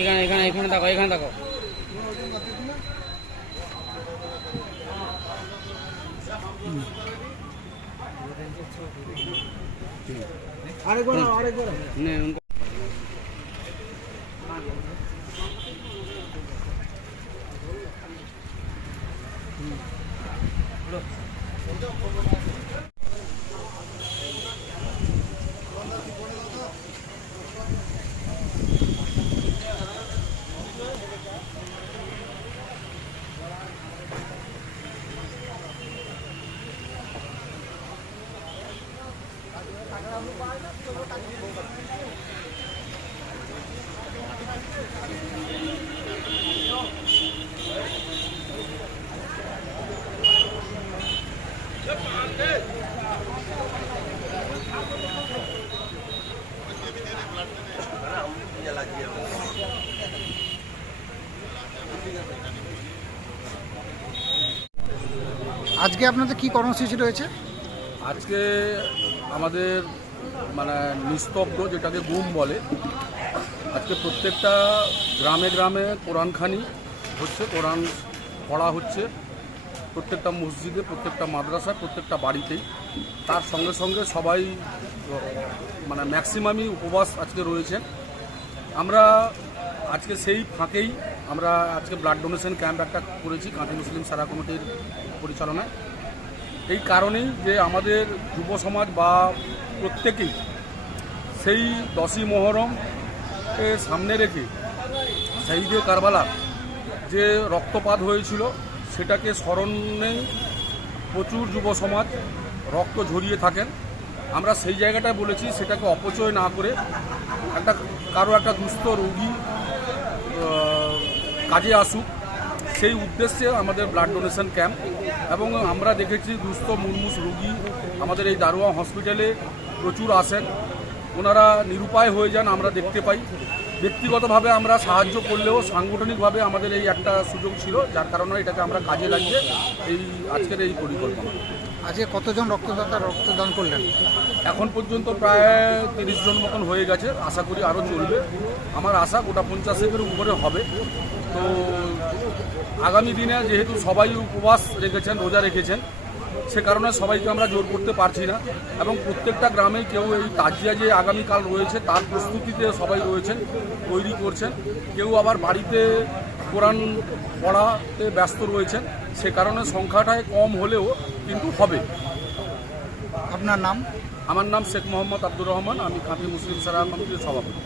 এখানে এখানে এখানে দেখো, এখানে দেখো। আরেকবার আরেকবার আজকে আপনাদের কি কর্মসূচি রয়েছে? আজকে আমাদের মানে নিস্তব্ধ, যেটাকে গুম বলে, আজকে প্রত্যেকটা গ্রামে গ্রামে কোরআনখানি হচ্ছে, কোরআন পড়া হচ্ছে প্রত্যেকটা মসজিদে, প্রত্যেকটা মাদ্রাসায়, প্রত্যেকটা বাড়িতেই। তার সঙ্গে সঙ্গে সবাই মানে ম্যাক্সিমামই উপবাস আজকে রয়েছেন। আমরা আজকে সেই ফাঁকেই আমরা আজকে ব্লাড ডোনেশন ক্যাম্প একটা করেছি কাঁথি মুসলিম সারা কমিটির পরিচালনায়। এই কারণেই যে আমাদের যুব সমাজ বা প্রত্যেকেই সেই 10ই মহরমকে সামনে রেখে শহীদে কারবালা যে রক্তপাত হয়েছিল সেটাকে স্মরণে প্রচুর যুব সমাজ রক্ত ঝরিয়ে থাকেন। আমরা সেই জায়গাটায় বলেছি সেটাকে অপচয় না করে কারো একটা দুস্থ রোগী কাজে আসুক, সেই উদ্দেশ্যে আমাদের ব্লাড ডোনেশন ক্যাম্প। এবং আমরা দেখেছি দুস্থ মুমূর্ষ রোগী আমাদের এই দারোয়া হসপিটালে প্রচুর আসেন, ওনারা নিরুপায় হয়ে যান, আমরা দেখতে পাই। ব্যক্তিগতভাবে আমরা সাহায্য করলেও সাংগঠনিকভাবে আমাদের এই একটা সুযোগ ছিল, যার কারণে এটাকে আমরা কাজে লাগিয়ে এই আজকের এই পরিকল্পনা। আজকে কতজন রক্তদান করলেন? এখন পর্যন্ত প্রায় 30 জন মতন হয়ে গেছে, আশা করি আরও চলবে। আমার আশা গোটা 50-এর উপরে হবে। তো আগামী দিনে যেহেতু সবাই উপবাস রেখেছেন, রোজা রেখেছেন, সে কারণে সবাইকে আমরা জোর করতে পারছি না। এবং প্রত্যেকটা গ্রামেই কেউ এই তাজিয়া যে আগামীকাল রয়েছে তার প্রস্তুতিতে সবাই রয়েছেন, তৈরি করছেন। কেউ আবার বাড়িতে কোরআন পড়াতে ব্যস্ত রয়েছেন, সে কারণে সংখ্যাটায় কম হলেও কিন্তু হবে। আপনার নাম? আমার নাম শেখ মোহাম্মদ আব্দুর রহমান, আমি কাঁথি মুসলিম সারা কমিটির সভাপতি।